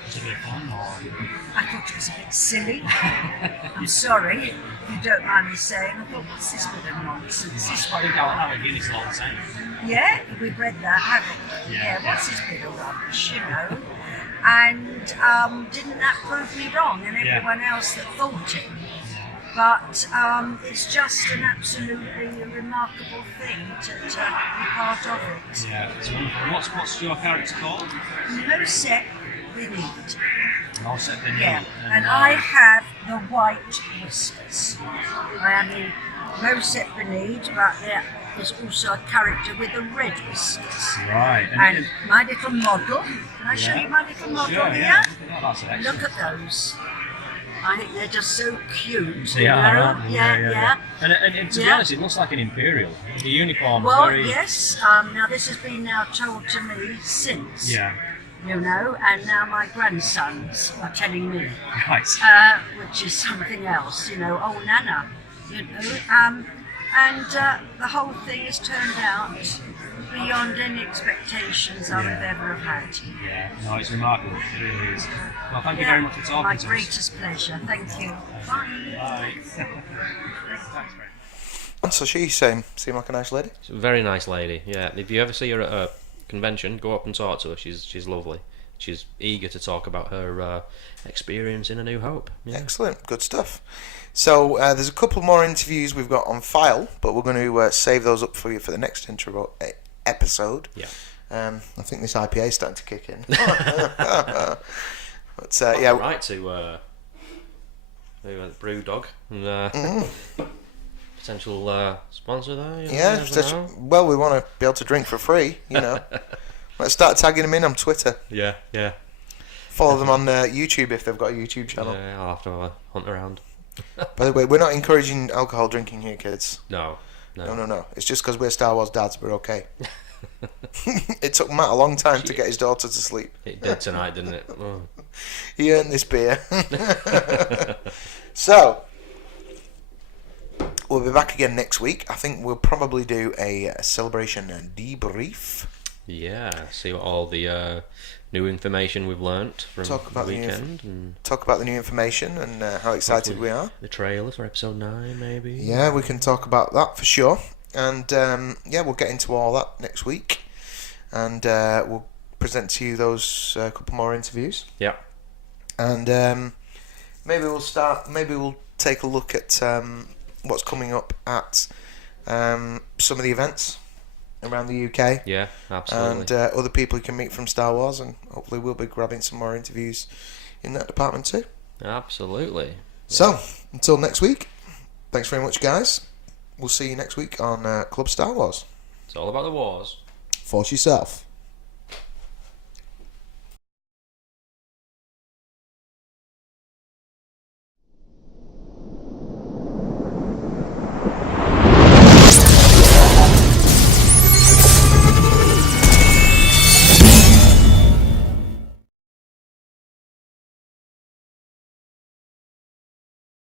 this is a bit fun, or...? I thought it was a bit silly. I'm sorry, if you don't mind me saying. I thought, what's this bit of nonsense? This I think Alec Guinness is all the same. Yeah, we've read that, haven't we? Yeah, what's this bit of rubbish, you know? And didn't that prove me wrong and everyone else that thought it? But it's just an absolutely remarkable thing to be part of it. Yeah, it's wonderful. What's your character called? Mosep Benid. Mosep Benid. Yeah, and I have the white whiskers. I am the Mosep Benid, but there is also a character with the red whiskers. Right. And my little model. Can I show you my little model here? Yeah. Oh, that's excellent. Look at those. I think they're just so cute. They are, aren't they? Yeah. And to be honest, it looks like an Imperial. The uniform well, is very... yes. Now this has been now told to me since. Yeah. You know, and now my grandsons are telling me. Right. Which is something else, you know, oh Nana, you know. And the whole thing has turned out beyond any expectations I would ever have had. Yeah, no, it's remarkable. It really is. Well, thank you Yeah, very much for talking my to us. greatest pleasure. Thank you. Bye. Bye. Thanks, Greg. So she seemed like a nice lady. She's a very nice lady. Yeah, if you ever see her at a convention, go up and talk to her. She's lovely. She's eager to talk about her experience in A New Hope. Yeah. Excellent, good stuff. So there's a couple more interviews we've got on file, but we're going to save those up for you for the next episode. Yeah. I think this IPA is starting to kick in. But Yeah. yeah, Right to Brew Dog and potential sponsor there. You know, yeah. you never Just, know. well, we want to be able to drink for free, you know. Let's start tagging them in on Twitter. Yeah. Follow them on YouTube if they've got a YouTube channel. Yeah, I'll have to have a hunt around. By the way, we're not encouraging alcohol drinking here, kids. No. No. It's just because we're Star Wars dads, we're okay. It took Matt a long time to get his daughter to sleep. It did tonight, didn't it? Oh. He earned this beer. So, we'll be back again next week. I think we'll probably do a celebration and debrief. Yeah, see what all the new information we've learnt from Talk about the the new weekend. And Talk about the new information and how excited we are. the trailer for episode 9, maybe. Yeah, we can talk about that for sure. And yeah, we'll get into all that next week. And we'll present to you those couple more interviews. Yeah. And maybe we'll take a look at what's coming up at some of the events around the UK. Yeah, absolutely. And other people you can meet from Star Wars, and hopefully we'll be grabbing some more interviews in that department too. Absolutely. So, until next week, thanks very much, guys. We'll see you next week on Club Star Wars. It's all about the wars. Force yourself.